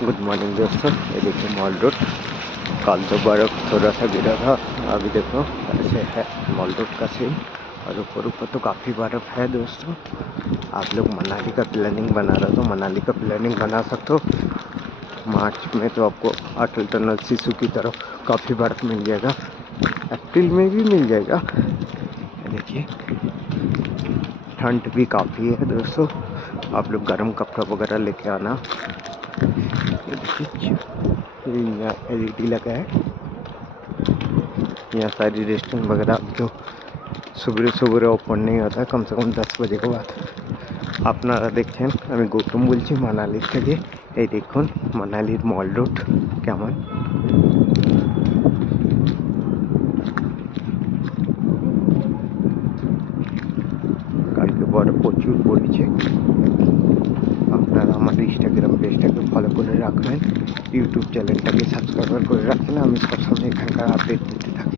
Good morning दोस्तों। ये देखिए मॉल रोड। कल तो बर्फ थोड़ा सा गिरा था, अभी देखो ऐसे है मॉल रोड का सीन। और ऊपर ऊपर तो काफ़ी बर्फ है दोस्तों। आप लोग मनाली का प्लानिंग बना रहे हो तो मनाली का प्लानिंग बना सकते हो। मार्च में तो आपको अटल टनल सिसु की तरफ काफ़ी बर्फ मिल जाएगा, अप्रैल में भी मिल जाएगा। देखिए ठंड भी काफ़ी है दोस्तों, आप लोग गर्म कपड़ा वगैरह लेके आना। ये देखिए यहाँ LED लगा है, यहाँ सारी रेस्टोरेंट वगैरह जो सुबह सुबह ओपन नहीं होता है, कम से कम 10 बजे के बाद। আপনারা দেখছেন আমি গৌতম বলছি মানালি থেকে। এই দেখুন মানালির মল রোড কেমন। কালকে বড় প্রচুর পড়েছে। আপনারা আমার ইনস্টাগ্রাম পেজটাকে ফলো করে রাখবেন, ইউটিউব চ্যানেলটাকে সাবস্ক্রাইব করে রাখবেন। আমি সবসময় এখানকার আপডেট দিতে থাকি।